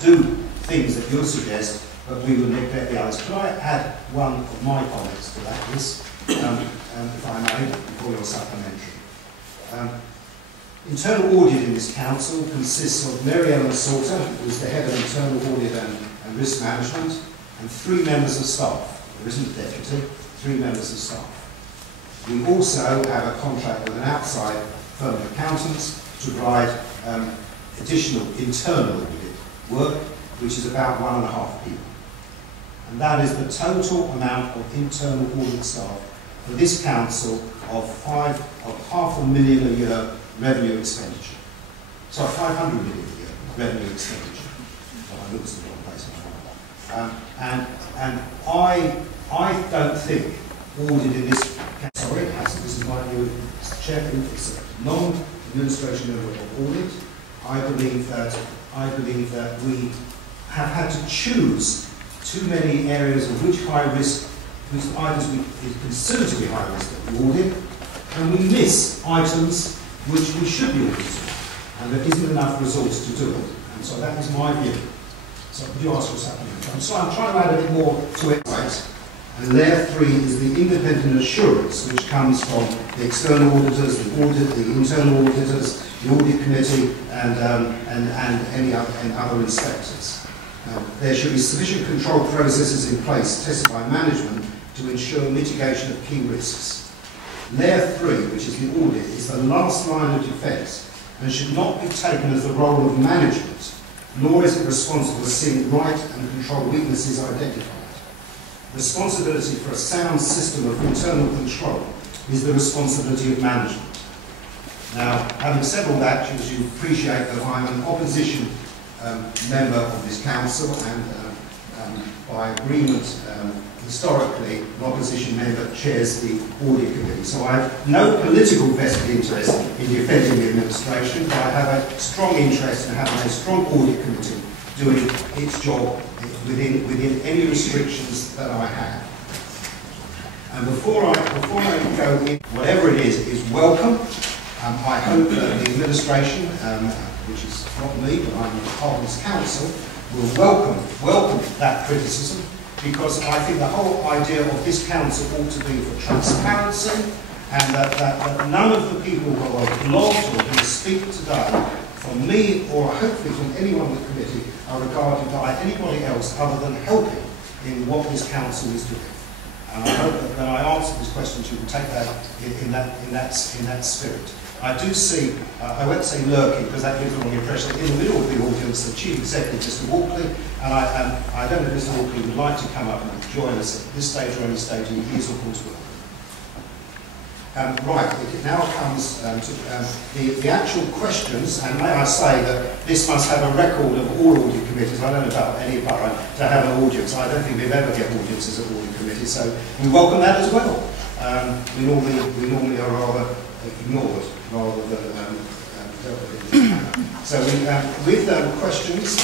do things that you'll suggest, but we will neglect the others. Could I add one of my comments to that, if I may, before your supplementary? Internal audit in this council consists of Mary Ellen Salter, who is the head of internal audit and risk management, and 3 members of staff. There isn't a deputy, 3 members of staff. We also have a contract with an outside firm of accountants to provide additional internal audit work, which is about 1.5 people. And that is the total amount of internal audit staff for this council of £500,000 a year revenue expenditure. So 500 million a year revenue expenditure. Well, I looked at the wrong place. And I don't think audit in this, sorry, this is my view, Mr. Chairman, it's a non-administration level of audit. I believe that we have had to choose too many areas of which high risk, which items we consider to be high risk that we audit, and we miss items which we should be auditing, and there isn't enough resource to do it. And so that is my view. So could you ask what's happening? So I'm trying to add a bit more to it. Right. And layer 3 is the independent assurance, which comes from the external auditors, the internal auditors, the audit committee, and any other inspectors. There should be sufficient control processes in place tested by management to ensure mitigation of key risks. Layer 3, which is the audit, is the last line of defence and should not be taken as the role of management, nor is it responsible for seeing right and control weaknesses identified. Responsibility for a sound system of internal control is the responsibility of management. Now, having said all that, as you appreciate that I'm an opposition member of this council, and by agreement, historically, an opposition member chairs the audit committee. So I have no political vested interest in defending the administration, but I have a strong interest in having a strong audit committee doing its job within any restrictions that I have. And before I go in, whatever it is welcome. I hope that the administration, which is not me, but I'm the Parliament's council, will welcome that criticism, because I think the whole idea of this council ought to be for transparency, and that none of the people who are blogged or who speak today, from me or hopefully from anyone on the committee, are regarded by anybody else other than helping in what this council is doing. And I hope that when I answer these questions, you will take that in that spirit. I do see, I won't say lurking because that gives the wrong impression, in the middle of the audience, the Chief Executive, Mr. Walkley, and I don't know if Mr. Walkley would like to come up and join us at this stage or any stage, and he is of course welcome. Right, it now comes to the actual questions, and may I say that this must have a record of all audit committees. I don't know about any borough to have an audience. I don't think we've ever get audiences at audit committees, so we welcome that as well. We normally are rather ignored rather than dealt with in this manner. So with questions.